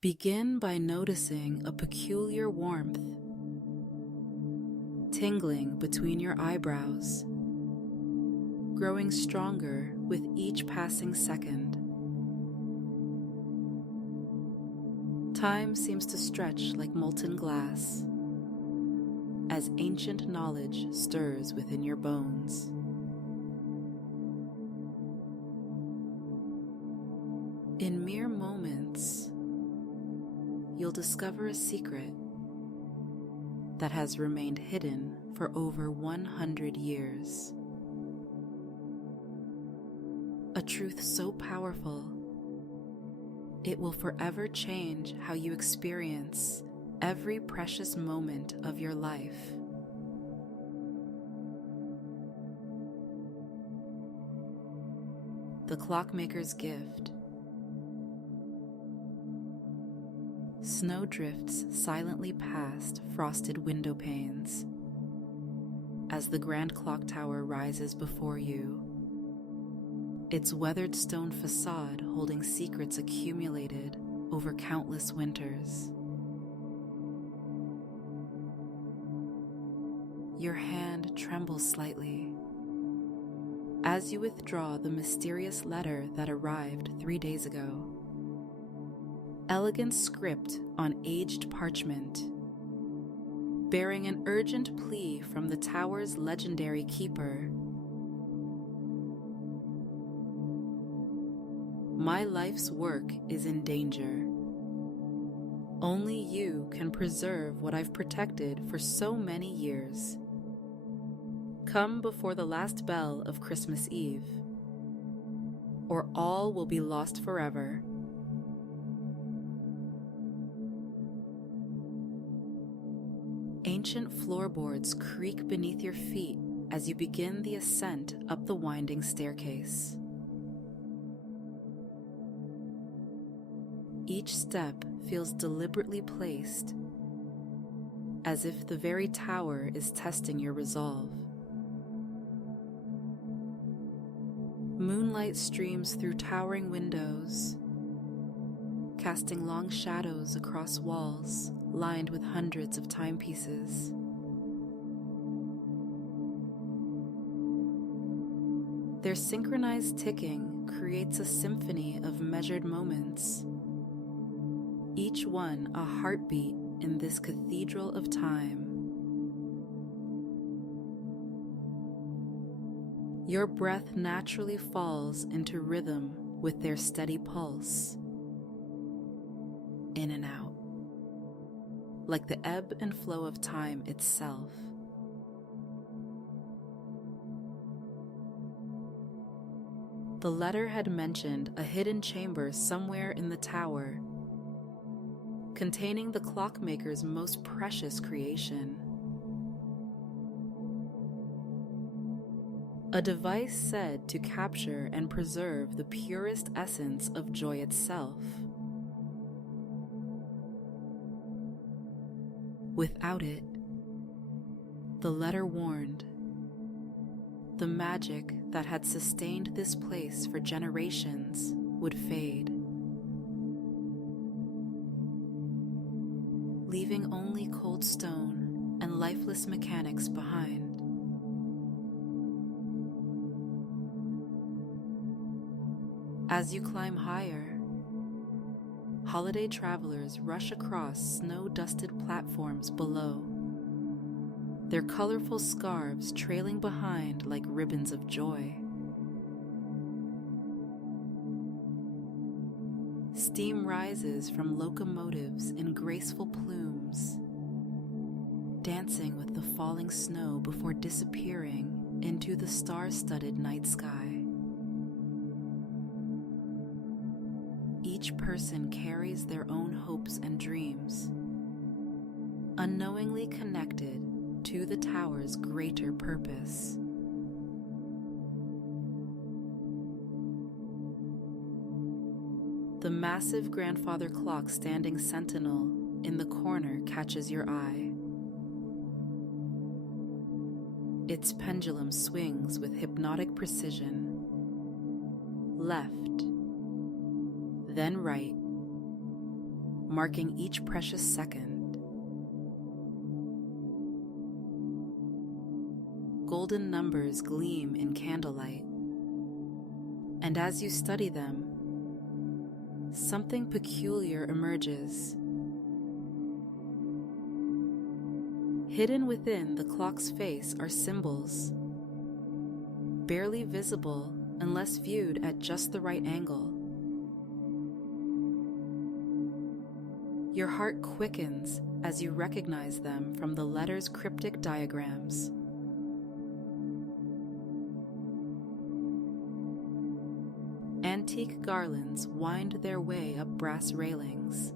Begin by noticing a peculiar warmth, tingling between your eyebrows, growing stronger with each passing second. Time seems to stretch like molten glass as ancient knowledge stirs within your bones. In mere moments, you'll discover a secret that has remained hidden for over 100 years. A truth so powerful, it will forever change how you experience every precious moment of your life. The Clockmaker's Gift. Snow drifts silently past frosted window panes as the grand clock tower rises before you, its weathered stone facade holding secrets accumulated over countless winters. Your hand trembles slightly as you withdraw the mysterious letter that arrived 3 days ago. Elegant script on aged parchment, bearing an urgent plea from the tower's legendary keeper. My life's work is in danger. Only you can preserve what I've protected for so many years. Come before the last bell of Christmas Eve, or all will be lost forever. Ancient floorboards creak beneath your feet as you begin the ascent up the winding staircase. Each step feels deliberately placed, as if the very tower is testing your resolve. Moonlight streams through towering windows, casting long shadows across walls lined with hundreds of timepieces. Their synchronized ticking creates a symphony of measured moments, each one a heartbeat in this cathedral of time. Your breath naturally falls into rhythm with their steady pulse, in and out, like the ebb and flow of time itself. The letter had mentioned a hidden chamber somewhere in the tower, containing the Clockmaker's most precious creation. A device said to capture and preserve the purest essence of joy itself. Without it, the letter warned, the magic that had sustained this place for generations would fade, leaving only cold stone and lifeless mechanics behind. As you climb higher, holiday travelers rush across snow-dusted platforms below, their colorful scarves trailing behind like ribbons of joy. Steam rises from locomotives in graceful plumes, dancing with the falling snow before disappearing into the star-studded night sky. Each person carries their own hopes and dreams, unknowingly connected to the tower's greater purpose. The massive grandfather clock standing sentinel in the corner catches your eye. Its pendulum swings with hypnotic precision, left, then right, marking each precious second. Golden numbers gleam in candlelight, and as you study them, something peculiar emerges. Hidden within the clock's face are symbols, barely visible unless viewed at just the right angle. Your heart quickens as you recognize them from the letter's cryptic diagrams. Antique garlands wind their way up brass railings,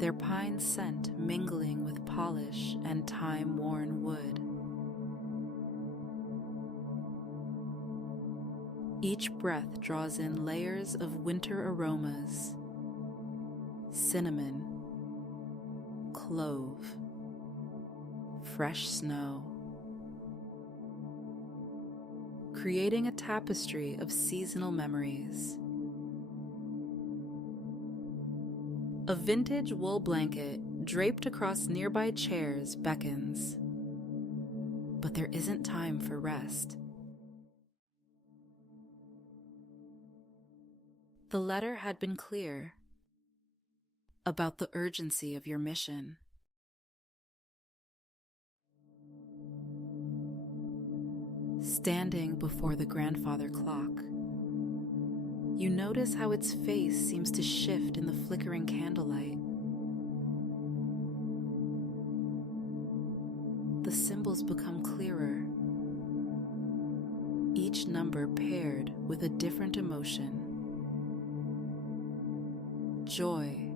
their pine scent mingling with polish and time-worn wood. Each breath draws in layers of winter aromas: cinnamon, clove, fresh snow, creating a tapestry of seasonal memories. A vintage wool blanket draped across nearby chairs beckons, but there isn't time for rest. The letter had been clear about the urgency of your mission. Standing before the grandfather clock, you notice how its face seems to shift in the flickering candlelight. The symbols become clearer, each number paired with a different emotion: joy,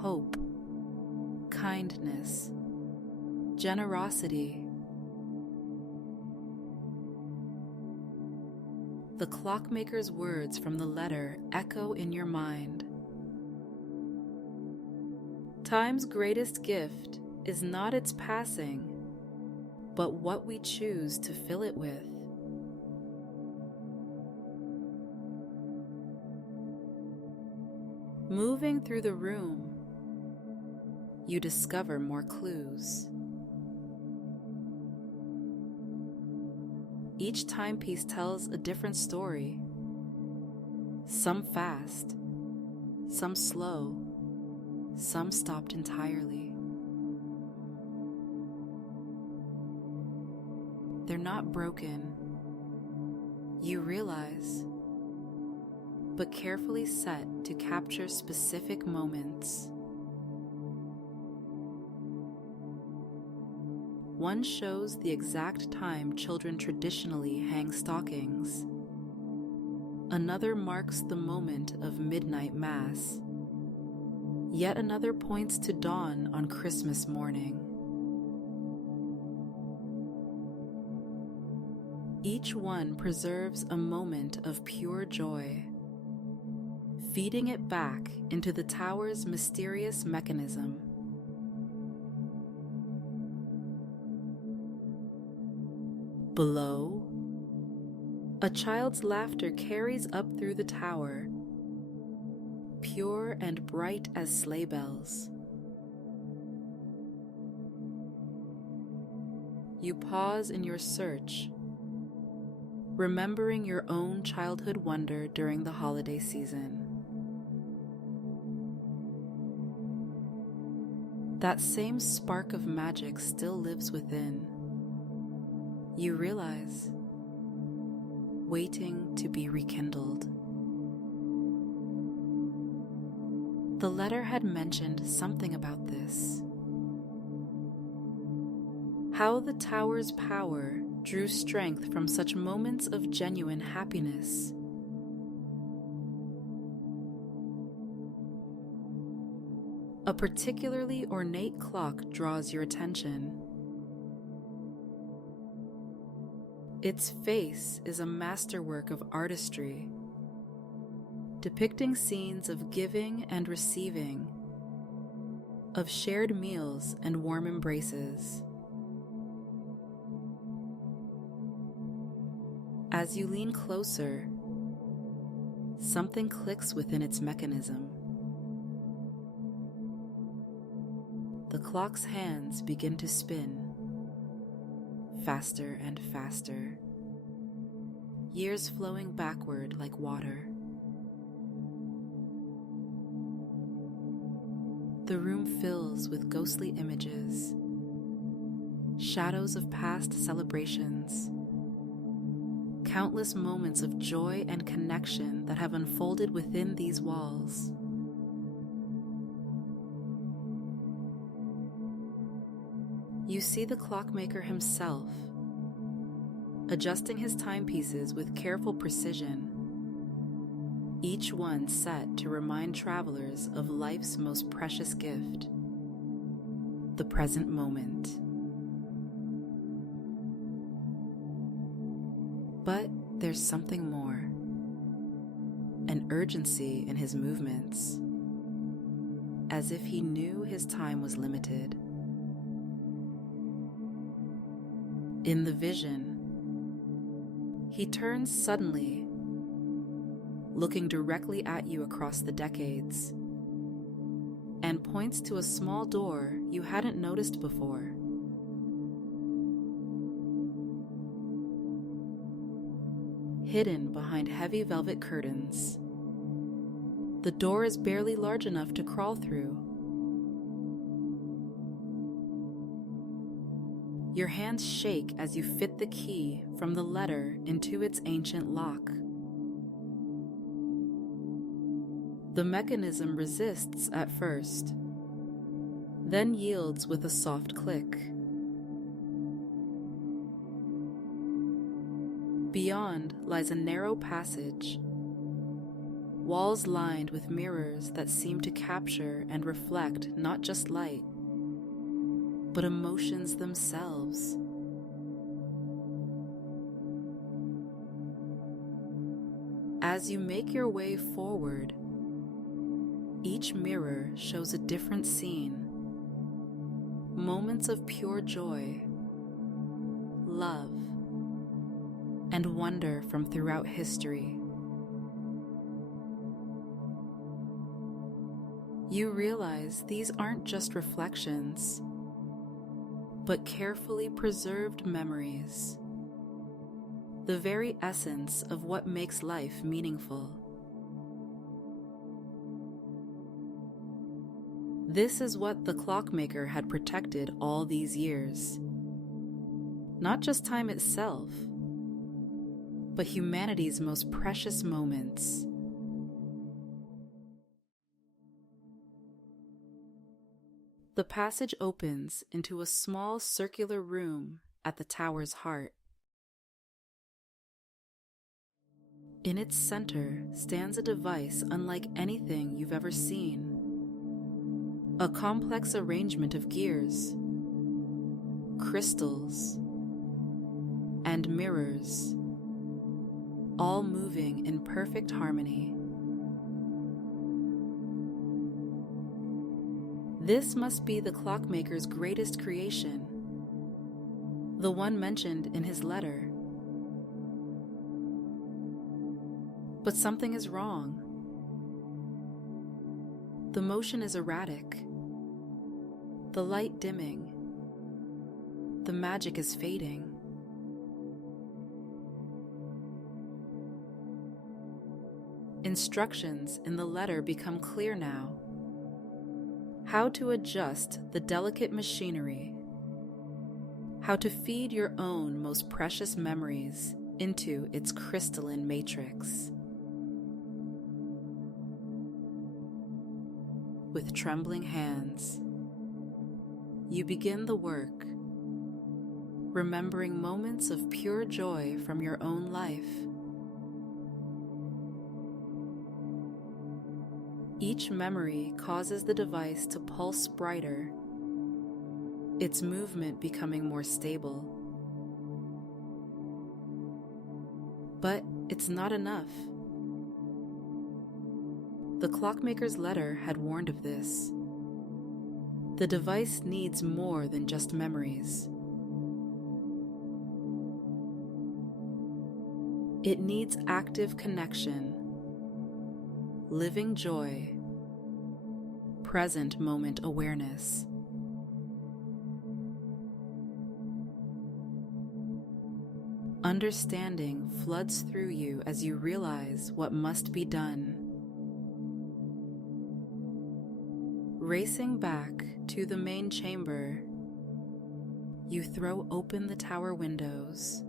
hope, kindness, generosity. The clockmaker's words from the letter echo in your mind. Time's greatest gift is not its passing, but what we choose to fill it with. Moving through the room, you discover more clues. Each timepiece tells a different story. Some fast, some slow, some stopped entirely. They're not broken, you realize, but carefully set to capture specific moments. One shows the exact time children traditionally hang stockings. Another marks the moment of midnight mass. Yet another points to dawn on Christmas morning. Each one preserves a moment of pure joy, feeding it back into the tower's mysterious mechanism. Below, a child's laughter carries up through the tower, pure and bright as sleigh bells. You pause in your search, remembering your own childhood wonder during the holiday season. That same spark of magic still lives within. You realize, waiting to be rekindled. The letter had mentioned something about this. How the tower's power drew strength from such moments of genuine happiness. A particularly ornate clock draws your attention. Its face is a masterwork of artistry, depicting scenes of giving and receiving, of shared meals and warm embraces. As you lean closer, something clicks within its mechanism. the clock's hands begin to spin, faster and faster, years flowing backward like water. The room fills with ghostly images, shadows of past celebrations, countless moments of joy and connection that have unfolded within these walls. You see the clockmaker himself, adjusting his timepieces with careful precision, each one set to remind travelers of life's most precious gift, the present moment. But there's something more, an urgency in his movements, as if he knew his time was limited. In the vision, he turns suddenly, looking directly at you across the decades, and points to a small door you hadn't noticed before. Hidden behind heavy velvet curtains, the door is barely large enough to crawl through. Your hands shake as you fit the key from the letter into its ancient lock. The mechanism resists at first, then yields with a soft click. Beyond lies a narrow passage, walls lined with mirrors that seem to capture and reflect not just light, but emotions themselves. As you make your way forward, each mirror shows a different scene. Moments of pure joy, love, and wonder from throughout history. You realize these aren't just reflections, but carefully preserved memories, the very essence of what makes life meaningful. This is what the clockmaker had protected all these years. Not just time itself, but humanity's most precious moments. The passage opens into a small circular room at the tower's heart. In its center stands a device unlike anything you've ever seen. A complex arrangement of gears, crystals, and mirrors, all moving in perfect harmony. This must be the clockmaker's greatest creation, the one mentioned in his letter. But something is wrong. The motion is erratic, the light dimming, the magic is fading. Instructions in the letter become clear now. How to adjust the delicate machinery, how to feed your own most precious memories into its crystalline matrix. With trembling hands, you begin the work, remembering moments of pure joy from your own life. Each memory causes the device to pulse brighter, its movement becoming more stable. But it's not enough. The clockmaker's letter had warned of this. The device needs more than just memories. It needs active connection, living joy, present moment awareness. Understanding floods through you as you realize what must be done. Racing back to the main chamber, you throw open the tower windows,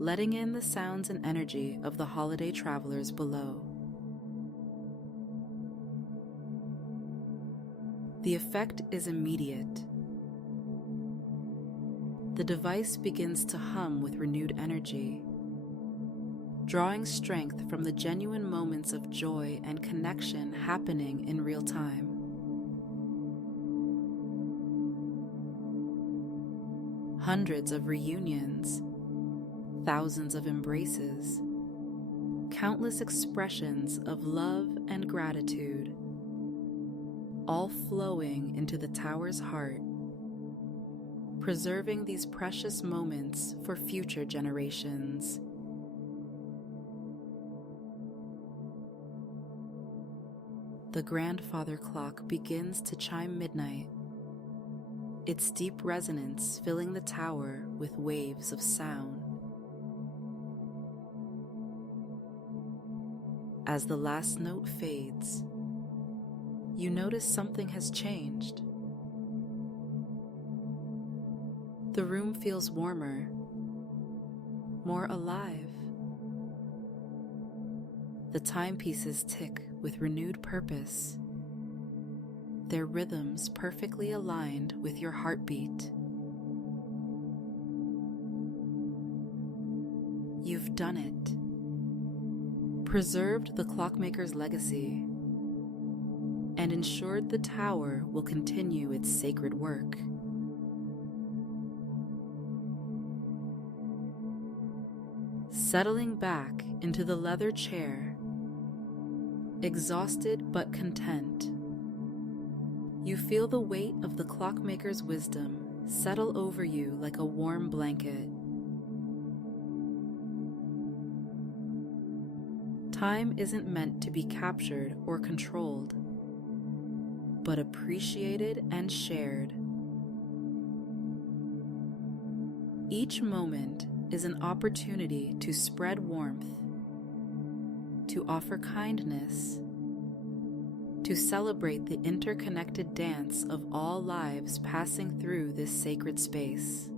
letting in the sounds and energy of the holiday travelers below. The effect is immediate. The device begins to hum with renewed energy, drawing strength from the genuine moments of joy and connection happening in real time. Hundreds of reunions, thousands of embraces, countless expressions of love and gratitude, all flowing into the tower's heart, preserving these precious moments for future generations. The grandfather clock begins to chime midnight, its deep resonance filling the tower with waves of sound. As the last note fades, you notice something has changed. The room feels warmer, more alive. The timepieces tick with renewed purpose, their rhythms perfectly aligned with your heartbeat. You've done it. Preserved the Clockmaker's legacy and ensured the tower will continue its sacred work. Settling back into the leather chair, exhausted but content, you feel the weight of the Clockmaker's wisdom settle over you like a warm blanket. Time isn't meant to be captured or controlled, but appreciated and shared. Each moment is an opportunity to spread warmth, to offer kindness, to celebrate the interconnected dance of all lives passing through this sacred space.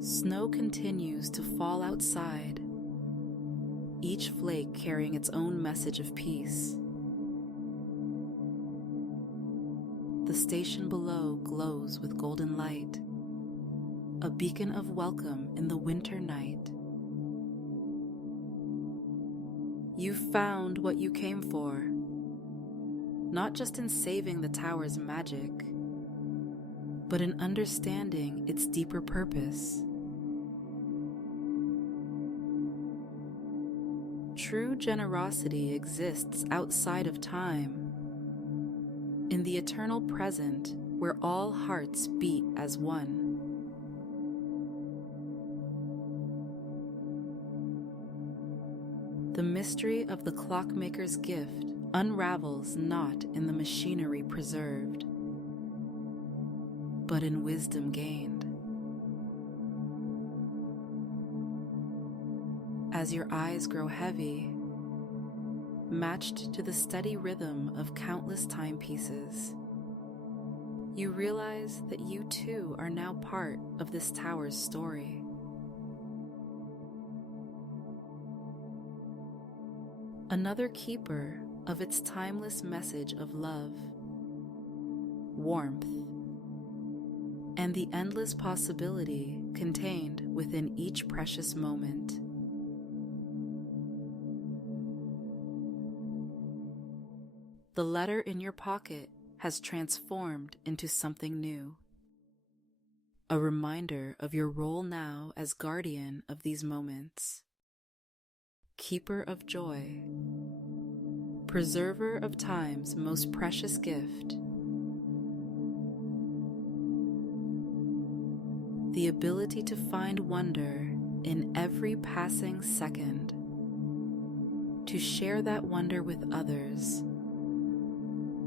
Snow continues to fall outside, each flake carrying its own message of peace. The station below glows with golden light, a beacon of welcome in the winter night. You've found what you came for, not just in saving the tower's magic, but in understanding its deeper purpose. True generosity exists outside of time, in the eternal present where all hearts beat as one. The mystery of the Clockmaker's gift unravels not in the machinery preserved, but in wisdom gained. As your eyes grow heavy, matched to the steady rhythm of countless timepieces, you realize that you too are now part of this tower's story. Another keeper of its timeless message of love, warmth, and the endless possibility contained within each precious moment. The letter in your pocket has transformed into something new, a reminder of your role now as guardian of these moments, keeper of joy, preserver of time's most precious gift, the ability to find wonder in every passing second, to share that wonder with others,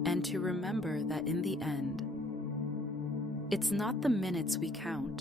and to remember that in the end, It's not the minutes we count,